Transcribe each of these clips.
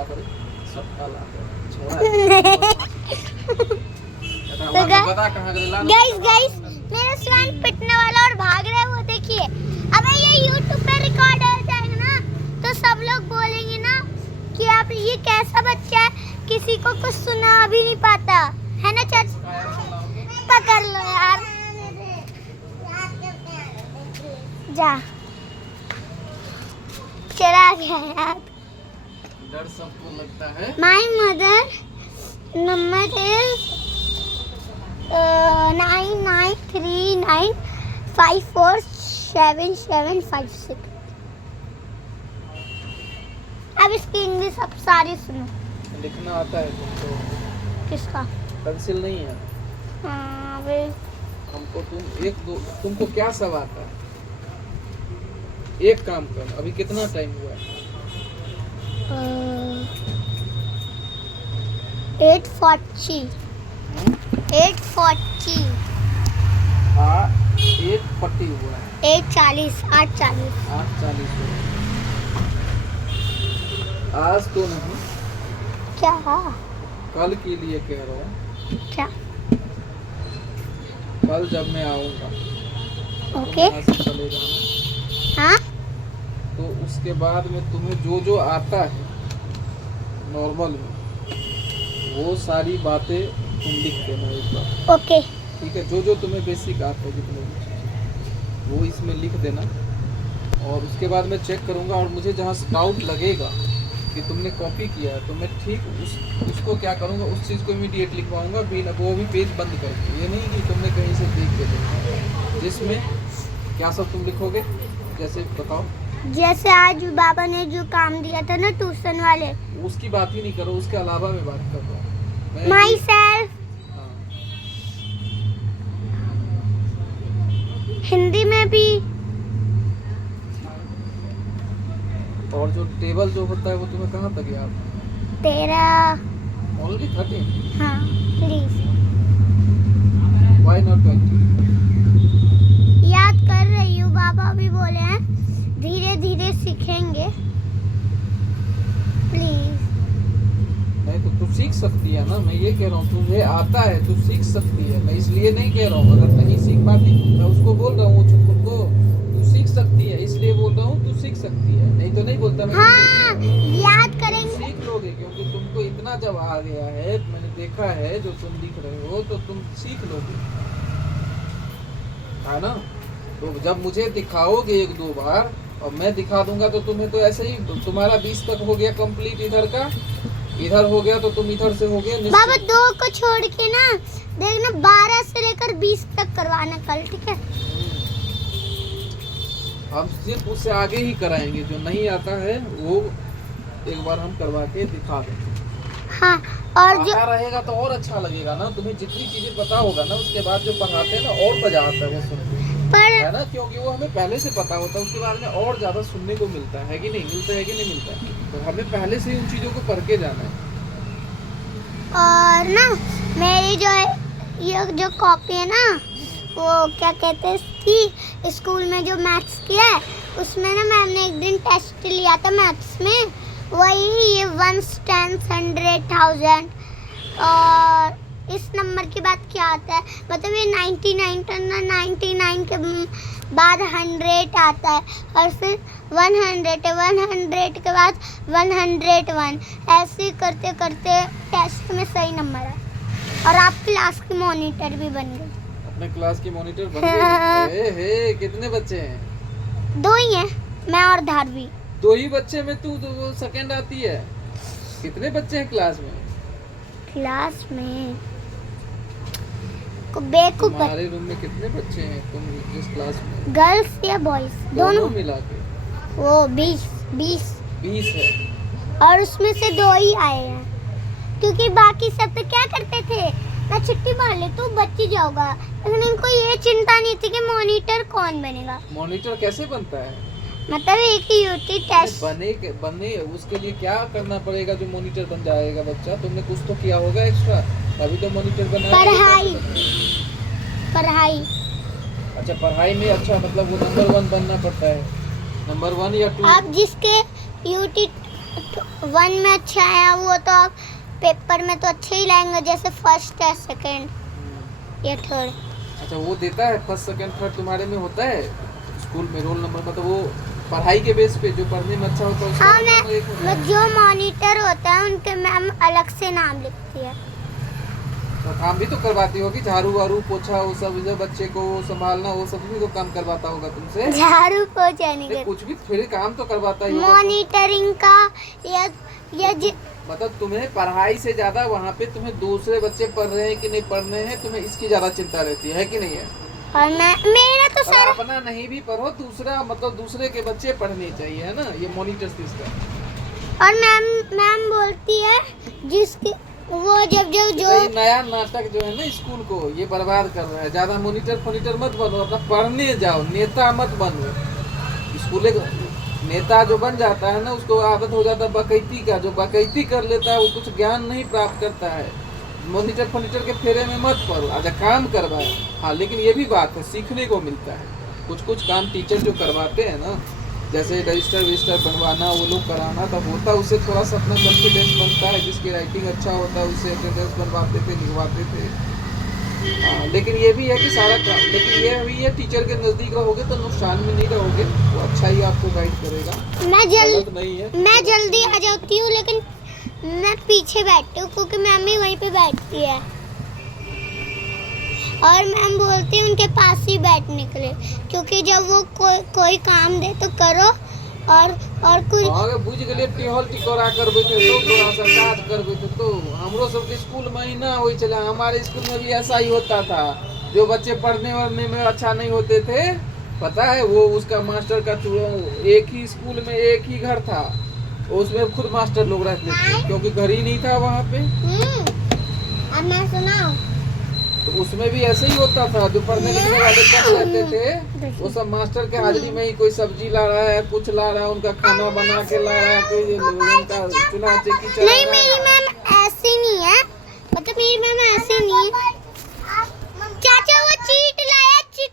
का करे सब काला छोड़ा तो बता कहां गए ला गाइस मेरा स्वान पिटने वाला और भाग रहा है वो देखिए। अबे ये YouTube पे रिकॉर्ड हो जाएगा ना तो सब लोग बोलेंगे ना कि आप ये कैसा बच्चा है, किसी को कुछ सुना भी नहीं पाता है ना चाचा। पकड़ लो यार जा चला गया यार। डर सबको लगता है। My mother number is 9939547756। अब इसकी इंग्लिश अब सारी सुनो। लिखना आता है तुमको? किसका? पेंसिल नहीं है हाँ वे हमको। तुमको क्या सब आता है? एक काम कर, अभी कितना टाइम हुआ है? 8:40 हाँ 8:40 हुआ है। 8:40 8:40 8:40 हुआ है। आज तो नहीं, क्या कल के लिए कह रहा हूँ। क्या? कल जब मैं आऊँगा ओके चले जाना, हाँ तो उसके बाद में तुम्हें जो आता है नॉर्मल में वो सारी बातें तुम लिख देना एक बार, ओके ठीक है? जो तुम्हें बेसिक आता है जितने भी चीज़ें वो इसमें लिख देना। और उसके बाद मैं चेक करूँगा और मुझे जहाँ डाउट लगेगा कि तुमने कॉपी किया है तो मैं ठीक उसको क्या करूँगा, उस चीज़ को इमीडिएट लिखवाऊँगा बिना वो भी पेज बंद करके। ये नहीं कि तुमने कहीं से देख के देखा। जिसमें क्या सब तुम लिखोगे जैसे बताओ? जैसे आज बाबा ने जो काम दिया था ना ट्यूशन वाले, उसकी बात ही नहीं करो, उसके अलावा मैं बात कर रहा हूँ। माई सेल्फ हाँ। हिंदी में भी। और जो टेबल जो होता है वो तुम्हें कहाँ तक याद? तेरा ओनली 13। हाँ प्लीज व्हाई नॉट 20? याद कर रही हूँ, बाबा भी बोले हैं धीरे धीरे सीखेंगे प्लीज। नहीं तो तू सीख सकती है ना, मैं ये कह रहा हूँ तुझे आता है, तू सीख सकती है। मैं इसलिए नहीं कह रहा हूँ अगर नहीं सीख पाती, मैं उसको बोल रहा हूँ को तू सीख सकती है, इसलिए बोल रहा हूँ तू सीख सकती है, नहीं तो नहीं बोलता मैं। हाँ याद करेंगे। सीख लोगे क्योंकि तुमको इतना जब आ गया है, मैंने देखा है जो तुम लिख रहे हो तो तुम सीख लोगे, है ना? तो जब मुझे दिखाओगे 1-2 बार और मैं दिखा दूंगा तो तुम्हें तो ऐसे ही तुम्हारा 20 तक हो गया कंप्लीट, इधर का इधर हो गया तो तुम इधर से हो गया। बाबा 2 को छोड़ के ना देखना 12 से लेकर 20 तक करवाना कल, ठीक है? हम सिर्फ उससे आगे ही कराएंगे, जो नहीं आता है वो एक बार हम करवा के दिखा देंगे। हाँ और जो रहेगा तो और अच्छा लगेगा ना, तुम्हें जितनी चीजें पता होगा ना उसके बाद जो पढ़ाते हैं ना और मजा आता है वो सुनने पर है ना, क्योंकि वो हमें पहले से पता होता है, उसके बारे में और ज्यादा सुनने को मिलता है कि नहीं मिलता है? कि नहीं मिलता है? तो हमें पहले से ही उन चीजों को पढ़ के जाना है। और ना मेरी जो है ये जो कॉपी है ना वो क्या कहते हैं इसकी, स्कूल में जो मैथ्स किया है उसमें ना मैम ने एक दिन टेस्ट लिया था मैथ्स में, वही ये 1 10 100 1000 और इस नंबर की बात क्या आता है, मतलब ये 99 99 के बाद 100 आता है और फिर 100 के बाद 101, ऐसे करते करते टेस्ट में सही नंबर है और आप क्लास की मॉनिटर भी बन गए। अपने क्लास की मॉनिटर बन गए? हे कितने बच्चे हैं? 2 ही हैं, मैं और धारवी। 2 ही बच्चे में तू तो वो सेकंड आती है? कितने बच्चे हैं क्लास में? क्लास में को बेवकूफ तुम्हारे रूम में कितने बच्चे हैं तुम जिस क्लास में? गर्ल्स या बॉयज दोनों मिला के वो 20 है और उसमें से 2 ही आए हैं क्योंकि बाकी सब तो क्या करते थे, मैं छुट्टी मार ले तू बच्ची जाऊंगा, लेकिन इनको ये चिंता नहीं थी कि मॉनिटर कौन बनेगा। मॉनिटर कैसे बनता है? मतलब एक ही यूटी टेस्ट बने उसके लिए क्या करना पड़ेगा जो मॉनिटर बन जाएगा बच्चा? तुमने कुछ तो किया होगा एक्स्ट्रा, अभी तो मॉनिटर बना। पढ़ाई अच्छा पढ़ाई में, अच्छा मतलब वो नंबर 1 बनना पड़ता है, नंबर 1 या 2। आप जिसके यूटी वन में अच्छा आया वो तो आप पेपर में तो अच्छे ही लाएंगे, जैसे फर्स्ट है, सेकंड या थर्ड। अच्छा वो देता है फर्स्ट सेकंड थर्ड तुम्हारे में होता है स्कूल में रोल नंबर, मतलब वो पढ़ाई के बेस पे जो पढ़ने में अच्छा होता है उसका हाँ रोल नंबर एक होता मैं है। जो मॉनिटर होता है उनके मैम अलग से नाम लिखती है। तो काम भी तो करवाती होगी, झाड़ू वारू पोछा वो सब, जो बच्चे को संभालना वो सब भी तो काम करवाता होगा तुमसे। झाड़ू पोछा नहीं अरे कर, कुछ भी फिर काम तो करवाता ही होगा। मॉनिटरिंग का या मतलब तुम्हें पढ़ाई से ज्यादा वहाँ पे तुम्हें दूसरे बच्चे पढ़ रहे हैं कि नहीं पढ़ रहे हैं, तुम्हें इसकी ज्यादा चिंता रहती है कि नहीं है? और मैं मेरा तो और सर अपना नहीं भी पढ़ो, दूसरा मतलब दूसरे के बच्चे पढ़ने चाहिए, है ना, ये मॉनिटर सिस्टम। और मैम बोलती है जिसकी वो जब जो जो ये नया नाटक जो है ना स्कूल को ये बर्बाद कर रहा है। ज्यादा मॉनिटर फॉनिटर मत बनो, अपना पढ़ने जाओ, नेता मत बनो। स्कूल नेता जो बन जाता है ना उसको आदत हो जाता है बकैती का, जो बकैती कर लेता है वो कुछ ज्ञान नहीं प्राप्त करता है। मॉनिटर फॉनिटर के फेरे में मत पड़ो, अच्छा काम करवाए। हाँ लेकिन ये भी बात है, सीखने को मिलता है। कुछ कुछ काम टीचर जो करवाते हैं ना, जैसे रजिस्टर विजिस्टर बनवाना वो लोग कराना, तब होता है उससे थोड़ा सा अपना कॉन्फिडेंस बनता है। जिसकी राइटिंग अच्छा होता है उससे अटेंडेंस बनवाते थे, लिखवाते थे। हाँ लेकिन ये भी है कि सारा काम, लेकिन ये भी है टीचर के नज़दीक रहोगे तो नुकसान में नहीं रहोगे, वो अच्छा ही आपको गाइड करेगा। गलत नहीं है। मैं जल्दी आ जाती हूँ लेकिन मैं पीछे बैठती हूँ क्योंकि मैम भी वहीं पे बैठती है और मैम बोलती है उनके पास ही बैठने के लिए, क्योंकि जब वो कोई काम दे तो करो और कुछ अगर बुझ गए टिहल टिकोरा करबे थे तो थोड़ा सा काज करबे थे तो हमरो सबके स्कूल में ही ना हो चला। हमारे स्कूल में भी ऐसा ही होता था, जो बच्चे पढ़ने वढ़ने में अच्छा नहीं होते थे, पता है वो उसका मास्टर का एक ही स्कूल में एक ही घर था, उसमें खुद मास्टर लोग रहते थे क्योंकि घर ही नहीं था वहाँ पे। अब मैं सुनाऊं? तो उसमें भी ऐसे ही होता था, जो पढ़ने लिखने वाले कम रहते थे वो सब मास्टर के हाजिरी में ही कोई सब्जी ला रहा है, कुछ ला रहा है, उनका खाना बना के ला रहा है, कोई उनका चूल्हा चेकी चला रहा है। नहीं मेरी मैम ऐसी नहीं है, मतलब मेरी मैम ऐसे नहीं है। चाचा वो चीट लाया, चिट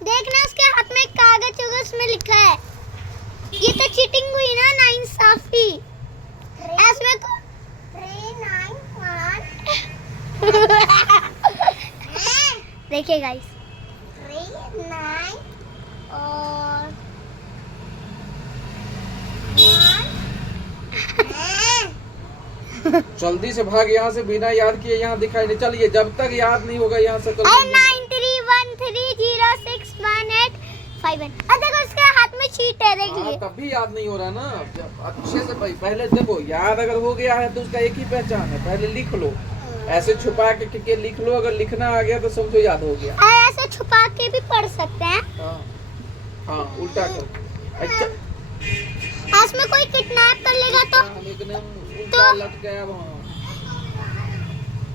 देखना उसके हाथ में एक कागज होगा उसमें लिखा है, ये तो चीटिंग हुई ना, नाइंसाफी। इसमें 391 देखिए गाइस 39 और 1 जल्दी से भाग यहाँ से, बिना याद किए यहाँ दिखाई नहीं। चलिए जब तक याद नहीं होगा यहाँ से कल 93130185 देखो उसके हाथ में शीट है, देखिए। तभी याद नहीं हो रहा ना। जब अच्छे से पहले देखो, याद अगर हो गया है तो उसका एक ही पहचान है, पहले लिख लो। ऐसे छुपा के लिख लो, अगर लिखना आ गया तो समझो याद हो गया। ऐसे छुपा के भी पढ़ सकते हैं। हाँ हाँ उल्टा कर। अच्छा इसमें कोई किडनैप कर लेगा तो उल्टा लट गया वहाँ।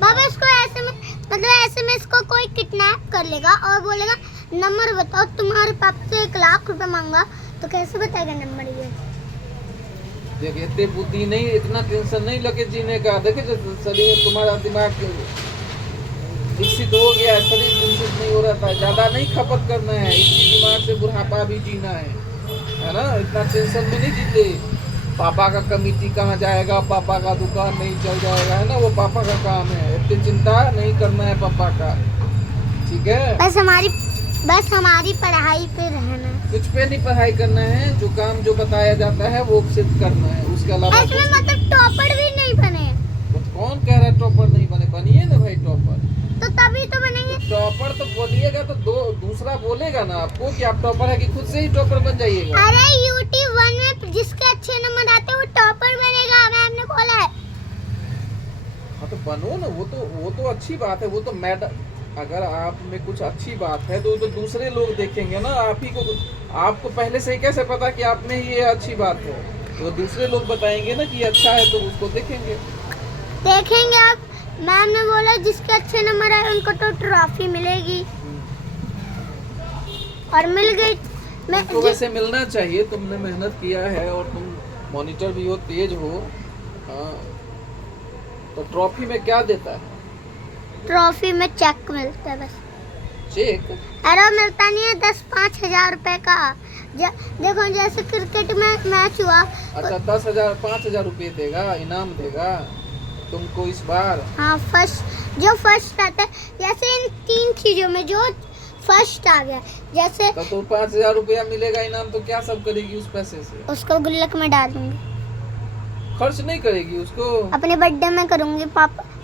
बाबा इसको ऐसे में, मतलब ऐसे में इसको कोई किडनैप कर लेगा और बोलेगा नंबर बताओ, तुम्हारे पापा से 1 लाख रुपए मांगा, तो कैसे बताएगा नंबर ये? देखिए इतनी बुद्धि नहीं, इतना टेंशन नहीं लगे जीने का। देखिए शरीर तुम्हारा दिमाग विकसित हो गया है, शरीर विकसित नहीं हो रहा था, ज्यादा नहीं खपत करना है, इसी दिमाग से बुढ़ापा भी जीना है ना। इतना टेंशन में नहीं जीते। पापा का कमिटी कहाँ जाएगा, पापा का दुकान नहीं चल जाएगा, है ना, वो पापा का काम है। इतनी चिंता नहीं करना है पापा का, ठीक है। बस हमारी पढ़ाई पे रहना है, कुछ पे नहीं पढ़ाई करना है, जो काम जो बताया जाता है वो सिर्फ करना है, उसके अलावा इसमें मतलब टॉपर भी नहीं बने। तो कौन कह रहा है टॉपर नहीं बने? बनिए ना भाई टॉपर, तो तभी तो बनेंगे। टॉपर तो बोलिएगा तो दूसरा बोलेगा ना आपको कि आप टॉपर है, कि खुद से ही टॉपर बन जाइएगा। अरे यूट्यूब 1 में जिसके अच्छे नंबर आते हैं वो टॉपर बनेगा, मैम ने बोला है। हाँ तो बनो ना, वो तो अच्छी बात है। वो तो मैडम, अगर आप में कुछ अच्छी बात है तो दूसरे लोग देखेंगे ना। आप ही को, आपको पहले से ही कैसे पता कि आप में ये अच्छी बात है? तो दूसरे लोग बताएंगे ना कि अच्छा है, तो उसको देखेंगे आप। मैम ने बोला जिसके अच्छे नंबर आए उनको तो ट्रॉफी मिलेगी, और मिल गई। तो वैसे मिलना चाहिए, तुमने मेहनत किया है और तुम मॉनिटर भी हो, तेज हो। हाँ तो ट्रॉफी में क्या देता है? ट्रॉफी में चेक मिलता है बस। चेक। अरे मिलता नहीं है 10-5 हजार रुपए का। देखो जैसे क्रिकेट में मैच हुआ। अच्छा 10,000 5,000 रुपये देगा, इनाम देगा तुमको इस बार। हाँ फर्स्ट, जो फर्स्ट आता है, जैसे इन 3 चीजों में जो फर्स्ट आ गया, जैसे तो 5,000 रुपया मिलेगा इनाम, तो क्या सब करेगी उस पैसे से? उसको गुल्लक में डालूंगी। खर्च नहीं करेगी उसको? अपने बर्थडे में करूंगी।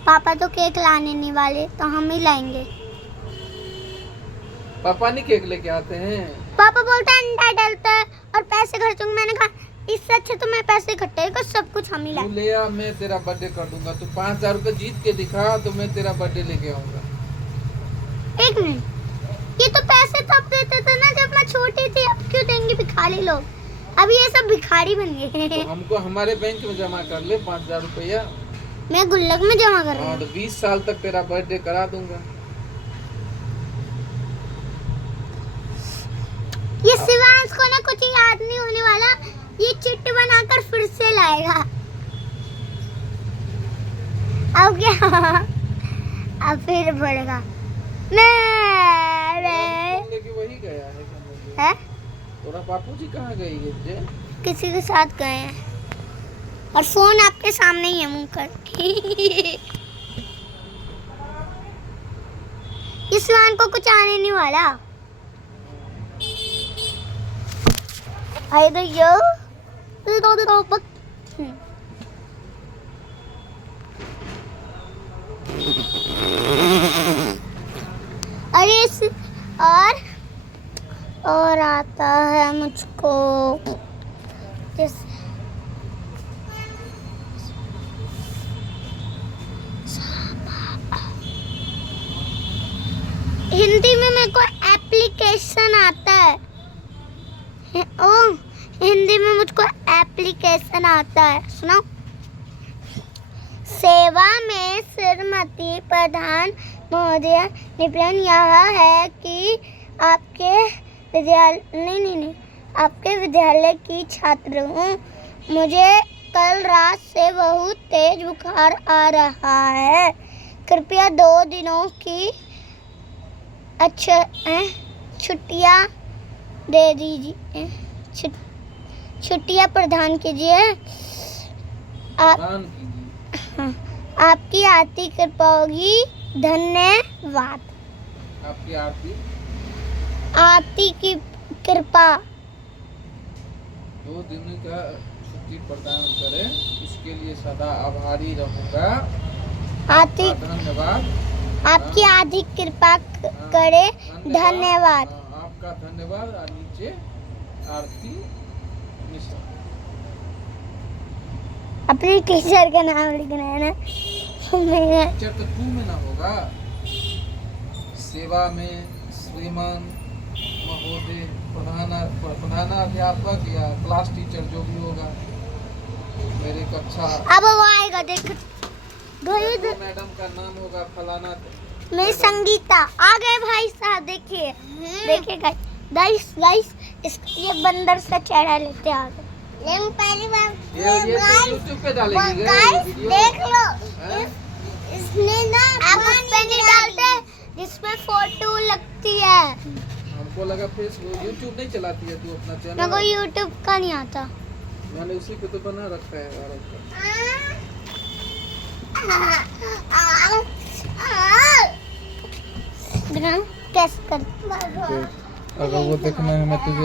पापा तो केक लाने नहीं वाले, तो हम ही लाएंगे। पापा नहीं केक लेके आते हैं? पापा बोलता है अंडा डालता है और पैसे खर्चूंगी। मैंने कहा इससे अच्छा तो मैं पैसे इकट्ठे कर, सब कुछ हम ही तू लाएंगे। ले आ, मैं तेरा बर्थडे कर दूंगा। तू 5,000 रुपये जीत के दिखा तो मैं तेरा बर्थडे लेके आऊंगा। 1 मिनट, ये तो पैसे तब देते थे ना जब मैं छोटी थी, अब क्यों देंगे भिखारी लोग? अभी ये सब भिखारी बन गए। तो हमको हमारे बैंक में जमा कर ले 5,000 रुपया। मैं गुल्लक में जमा कर रहा हाँ हूँ। तो 20 साल तक तेरा बर्थडे करा दूंगा। ये शिवांश को ना कुछ याद नहीं होने वाला, ये चिट्ठी बनाकर फिर से लाएगा। अब क्या? अब फिर बोलेगा लेके वही गया है क्या मुझे? है? तोरा बापूजी कहाँ गई है जे? किसी के साथ गए हैं और फोन आपके सामने ही है मुंह कर। इस वाहन को कुछ आने नहीं वाला। तो यो अरे और आता है मुझको हिंदी में मेरे को एप्लीकेशन आता है। हिंदी में मुझको एप्लीकेशन आता है, सुनो। सेवा में श्रीमती प्रधान महोदय, निवेदन यह है कि आपके आपके विद्यालय की छात्र हूँ। मुझे कल रात से बहुत तेज बुखार आ रहा है। कृपया 2 दिनों की छुट्टियाँ दे दीजिए, छुट्टियाँ प्रदान कीजिए। आपकी आर्थिक कृपा होगी, धन्यवाद। आपकी आरती की कृपा। 2 दिन का छुट्टी प्रदान करें, इसके लिए सदा आभारी रहूंगा। आपकी धन्यवाद। आपकी आर्थिक कृपा करे, धन्यवाद। आपका धन्यवाद। और नीचे आरती मिश्रा। अपने टीचर का नाम लिखना है ना। टीचर तो 2 में ना होगा। सेवा में श्रीमान महोदय, प्रधानाध्यापक या क्लास टीचर जो भी होगा मेरे कक्षा। अब वो आएगा, देख मैडम का नाम होगा फलाना। मैं संगीता। आ गए भाई साहब, देखिए देखिए गाइस, ये बंदर सा चेहरा लेते आ गए। पहली बार ये YouTube पे डालेंगे वीडियो। देख लो, इसने ना आप उस पे नहीं डालते जिसमें फोटो लगती है। हमको लगा फेसबुक YouTube नहीं चलाती है तू अपना चैनल? मेरे को YouTube का नहीं आता। मैंने उसी पे तो बना रखा है यार। कैसे कर? अगर वो देखना है मैं तुझे